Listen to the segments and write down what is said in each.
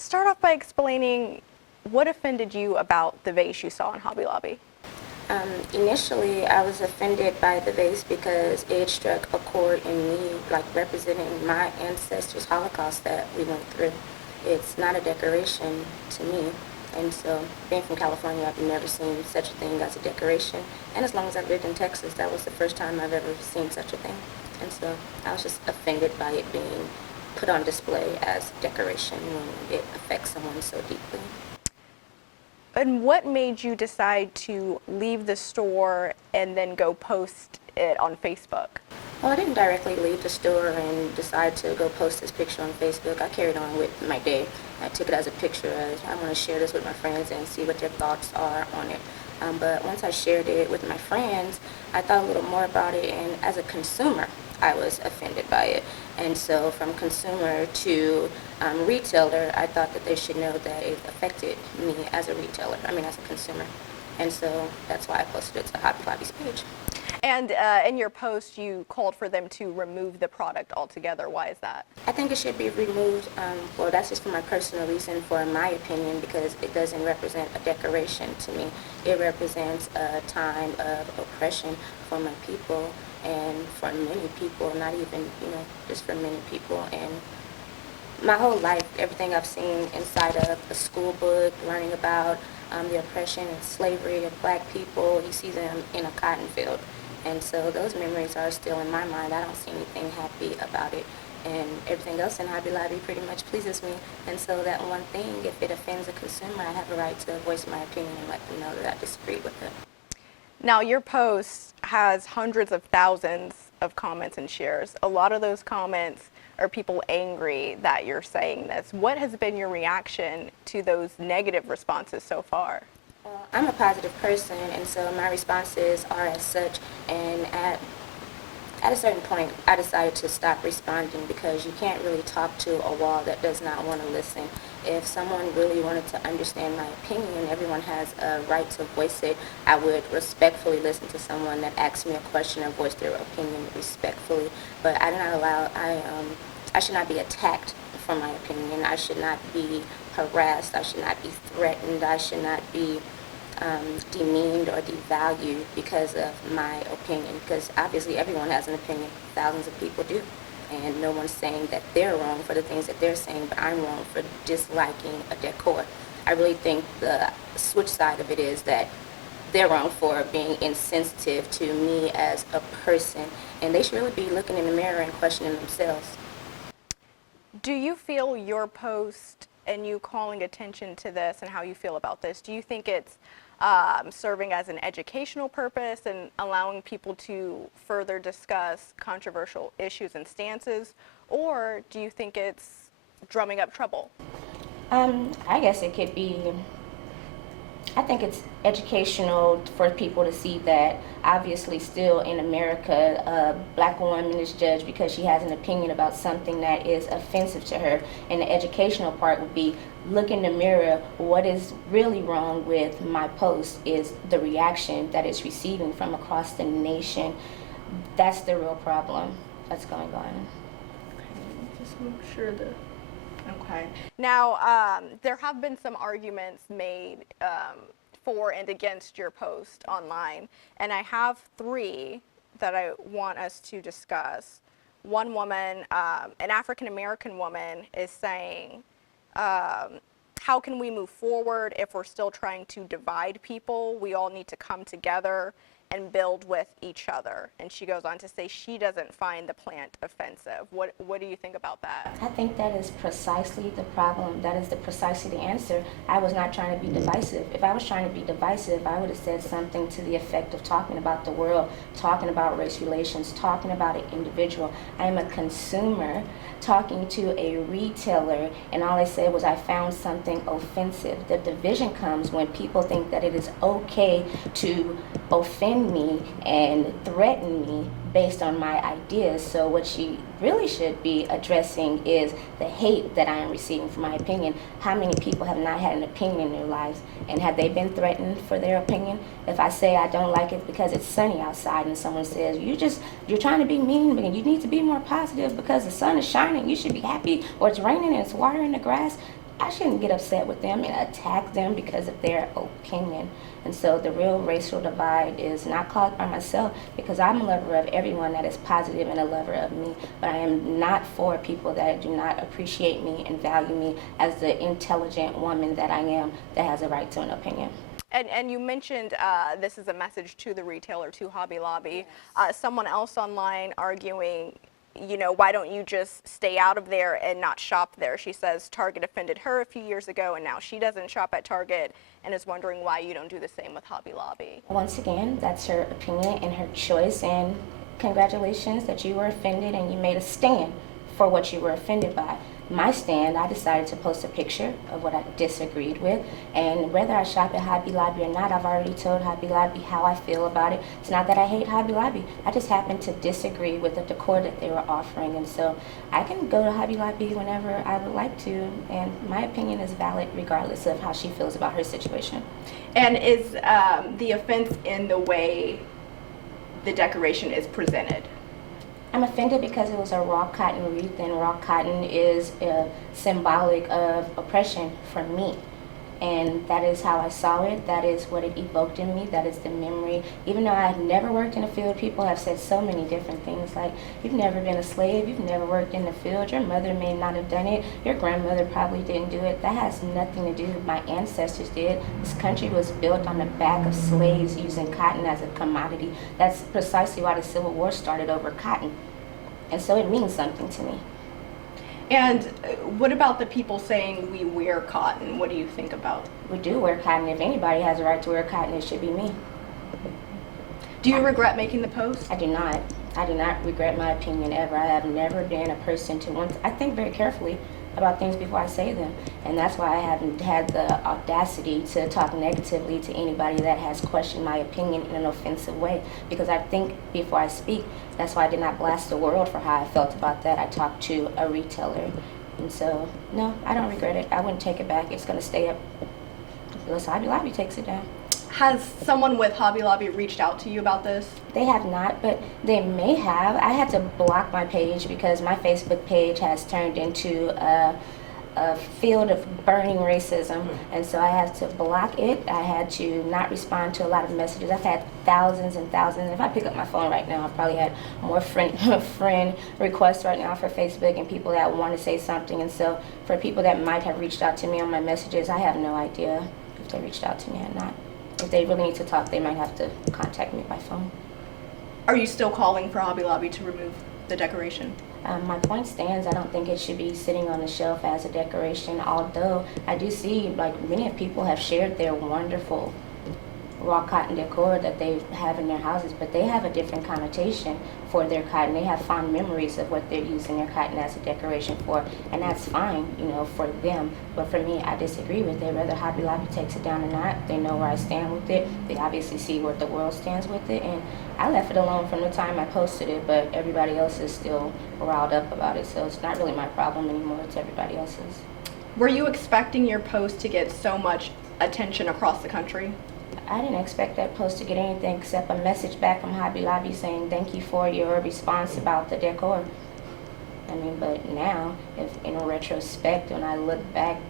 start off by explaining what offended you about the vase you saw in Hobby Lobby. Initially, I was offended by the vase because it struck a chord in me, like representing my ancestors' Holocaust that we went through. It's not a decoration to me, and so being from California, I've never seen such a thing as a decoration. And as long as I've lived in Texas, that was the first time I've ever seen such a thing. And so I was just offended by it being put on display as decoration when it affects someone so deeply. And what made you decide to leave the store and then go post it on Facebook? Well, I didn't directly leave the store and decide to go post this picture on Facebook. I carried on with my day. I took it as a picture as I want to share this with my friends and see what their thoughts are on it. But once I shared it with my friends, I thought a little more about it, and as a consumer, I was offended by it. And so from consumer to retailer, I thought that they should know that it affected me as a retailer, as a consumer. And so that's why I posted it to Hobby Lobby's page. And in your post, you called for them to remove the product altogether. Why is that? I think it should be removed. Well, that's just for my personal reason, for my opinion, because it doesn't represent a decoration to me. It represents a time of oppression for my people and for many people, not even, just for many people. And my whole life, everything I've seen inside of a school book, learning about the oppression and slavery of black people, you see them in a cotton field. And so those memories are still in my mind. I don't see anything happy about it. And everything else in Hobby Lobby pretty much pleases me. And so that one thing, if it offends a consumer, I have a right to voice my opinion and let them know that I disagree with it. Now, your post has hundreds of thousands of comments and shares. A lot of those comments are people angry that you're saying this. What has been your reaction to those negative responses so far? Well, I'm a positive person, and so my responses are as such, and at a certain point, I decided to stop responding because you can't really talk to a wall that does not want to listen. If someone really wanted to understand my opinion, everyone has a right to voice it. I would respectfully listen to someone that asks me a question and voice their opinion respectfully, but I do not allow, I should not be attacked for my opinion. I should not be harassed. I should not be threatened. I should not be demeaned or devalued because of my opinion, because obviously everyone has an opinion. Thousands of people do, and no one's saying that they're wrong for the things that they're saying, but I'm wrong for disliking a decor. I really think the switch side of it is that they're wrong for being insensitive to me as a person, and they should really be looking in the mirror and questioning themselves. Do you feel your post and you calling attention to this and how you feel about this, do you think it's serving as an educational purpose and allowing people to further discuss controversial issues and stances, or do you think it's drumming up trouble? I guess it could be, I think it's educational for people to see that obviously still in America, a black woman is judged because she has an opinion about something that is offensive to her. And the educational part would be look in the mirror. What is really wrong with my post is the reaction that it's receiving from across the nation. That's the real problem that's going on. Okay, just make sure that. Okay. Now, there have been some arguments made for and against your post online, and I have three that I want us to discuss. One woman, an African-American woman, is saying, how can we move forward if we're still trying to divide people? We all need to come together and build with each other. And she goes on to say she doesn't find the plant offensive. What do you think about that? I think that is precisely the problem. That is precisely the answer. I was not trying to be divisive. If I was trying to be divisive, I would have said something to the effect of talking about the world, talking about race relations, talking about an individual. I am a consumer talking to a retailer, and all I said was I found something offensive. The division comes when people think that it is okay to offend me and threaten me based on my ideas. So what she really should be addressing is the hate that I am receiving for my opinion. How many people have not had an opinion in their lives, and have they been threatened for their opinion? If I say I don't like it because it's sunny outside and someone says you're trying to be mean, but you need to be more positive because the sun is shining, you should be happy, or it's raining and it's watering the grass, I shouldn't get upset with them and attack them because of their opinion. And so the real racial divide is not caused by myself, because I'm a lover of everyone that is positive and a lover of me. But I am not for people that do not appreciate me and value me as the intelligent woman that I am, that has a right to an opinion. And you mentioned this is a message to the retailer, to Hobby Lobby. Someone else online arguing, you know, why don't you just stay out of there and not shop there? She says Target offended her a few years ago, and now she doesn't shop at Target, and is wondering why you don't do the same with Hobby Lobby. Once again, that's her opinion and her choice, and congratulations that you were offended and you made a stand for what you were offended by. My stand, I decided to post a picture of what I disagreed with, and whether I shop at Hobby Lobby or not, I've already told Hobby Lobby how I feel about it. It's not that I hate Hobby Lobby, I just happen to disagree with the decor that they were offering, and so I can go to Hobby Lobby whenever I would like to, and my opinion is valid regardless of how she feels about her situation. And is the offense in the way the decoration is presented? I'm offended because it was a raw cotton wreath, and raw cotton is symbolic of oppression for me. And that is how I saw it. That is what it evoked in me. That is the memory. Even though I had never worked in a field, people have said so many different things like, you've never been a slave, you've never worked in the field, your mother may not have done it, your grandmother probably didn't do it. That has nothing to do with my ancestors did. This country was built on the back of slaves using cotton as a commodity. That's precisely why the Civil War started over cotton. And so it means something to me. And what about the people saying we wear cotton? What do you think about? We do wear cotton. If anybody has a right to wear cotton, it should be me. Do you regret making the post? I do not. I do not regret my opinion ever. I have never been a person to I think very carefully about things before I say them. And that's why I haven't had the audacity to talk negatively to anybody that has questioned my opinion in an offensive way. Because I think before I speak, that's why I did not blast the world for how I felt about that. I talked to a retailer. And so, no, I don't regret it. I wouldn't take it back. It's going to stay up unless Hobby Lobby takes it down. Has someone with Hobby Lobby reached out to you about this? They have not, but they may have. I had to block my page because my Facebook page has turned into a field of burning racism, and so I had to block it. I had to not respond to a lot of messages. I've had thousands and thousands. If I pick up my phone right now, I probably had more friend requests right now for Facebook and people that want to say something. And so for people that might have reached out to me on my messages, I have no idea if they reached out to me or not. If they really need to talk, they might have to contact me by phone. Are you still calling for Hobby Lobby to remove the decoration? My point stands. I don't think it should be sitting on the shelf as a decoration, although I do see like many people have shared their wonderful raw cotton decor that they have in their houses, but they have a different connotation for their cotton. They have fond memories of what they're using their cotton as a decoration for, and that's fine, you know, for them. But for me, I disagree with it. Whether Hobby Lobby takes it down or not, they know where I stand with it. They obviously see where the world stands with it, and I left it alone from the time I posted it, but everybody else is still riled up about it, so it's not really my problem anymore. It's everybody else's. Were you expecting your post to get so much attention across the country? I didn't expect that post to get anything except a message back from Hobby Lobby saying thank you for your response about the decor. I mean, but now, if in retrospect, when I look back,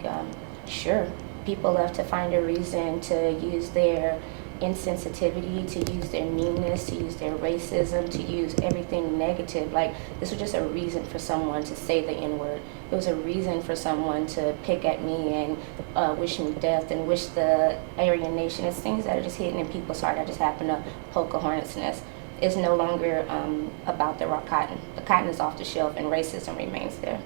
sure, people love to find a reason to use their insensitivity, to use their meanness, to use their racism, to use everything negative. Like, this was just a reason for someone to say the N-word. It was a reason for someone to pick at me and wish me death and wish the Aryan nation. It's things that are just hidden in people's heart. I just happen to poke a hornet's nest. It's no longer about the raw cotton. The cotton is off the shelf and racism remains there.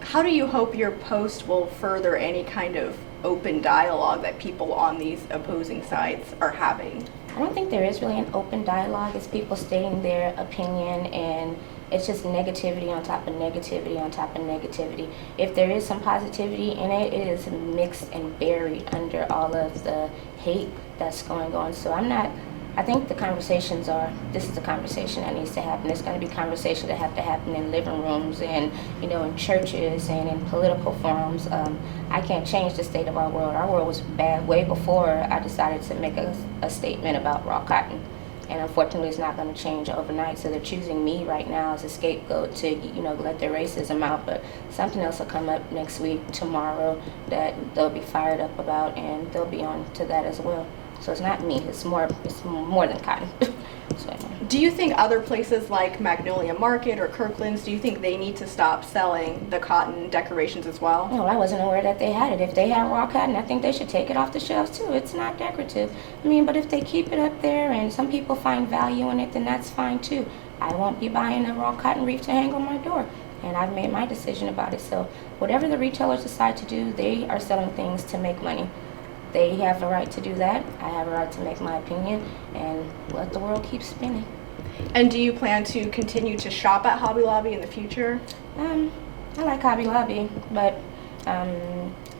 How do you hope your post will further any kind of open dialogue that people on these opposing sides are having? I don't think there is really an open dialogue. It's people stating their opinion, and it's just negativity on top of negativity on top of negativity. If there is some positivity in it, it is mixed and buried under all of the hate that's going on. So I think the conversations this is a conversation that needs to happen. It's going to be conversations that have to happen in living rooms and, you know, in churches and in political forums. I can't change the state of our world. Our world was bad way before I decided to make a statement about raw cotton. and unfortunately it's not going to change overnight. So they're choosing me right now as a scapegoat to, let their racism out, but something else will come up next week, tomorrow, that they'll be fired up about, and they'll be on to that as well. So it's not me, it's more than cotton. So, do you think other places like Magnolia Market or Kirkland's, do you think they need to stop selling the cotton decorations as well? no, I wasn't aware that they had it. If they had raw cotton, I think they should take it off the shelves too. It's not decorative. I mean, but if they keep it up there and some people find value in it, then that's fine too. I won't be buying a raw cotton wreath to hang on my door, and I've made my decision about it. So whatever the retailers decide to do, they are selling things to make money. They have a right to do that. I have a right to make my opinion and let the world keep spinning. And do you plan to continue to shop at Hobby Lobby in the future? I like Hobby Lobby, but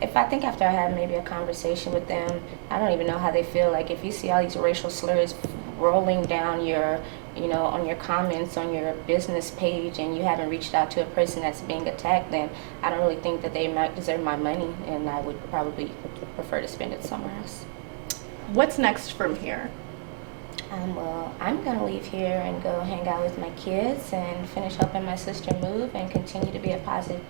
if I think after I have maybe a conversation with them, I don't even know how they feel. Like if you see all these racial slurs rolling down your, on your comments on your business page, and you haven't reached out to a person that's being attacked, then I don't really think that they might deserve my money, and I would probably prefer to spend it somewhere else. What's next from here? Well, I'm going to leave here and go hang out with my kids and finish helping my sister move and continue to be a positive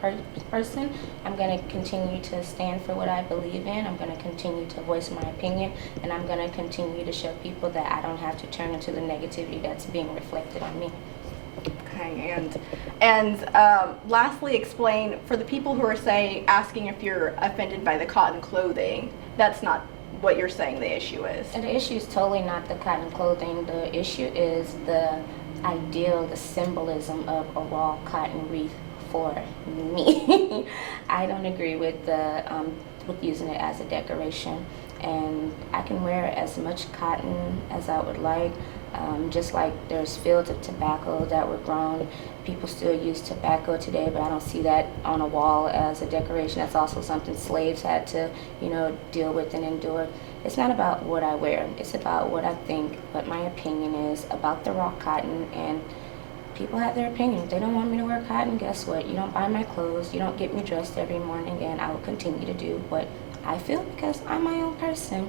person. I'm going to continue to stand for what I believe in. I'm going to continue to voice my opinion, and I'm going to continue to show people that I don't have to turn into the negativity that's being reflected on me. Okay, and lastly, explain for the people who are asking if you're offended by the cotton clothing. That's not what you're saying the issue is. And the issue is totally not the cotton clothing. The issue is the ideal, the symbolism of a raw cotton wreath for me. I don't agree with with using it as a decoration, and I can wear as much cotton as I would like. Just like there's fields of tobacco that were grown. People still use tobacco today, but I don't see that on a wall as a decoration. That's also something slaves had to, deal with and endure. It's not about what I wear. It's about what I think, what my opinion is about the raw cotton, and people have their opinion. If they don't want me to wear cotton, guess what? You don't buy my clothes. You don't get me dressed every morning, and I will continue to do what I feel because I'm my own person.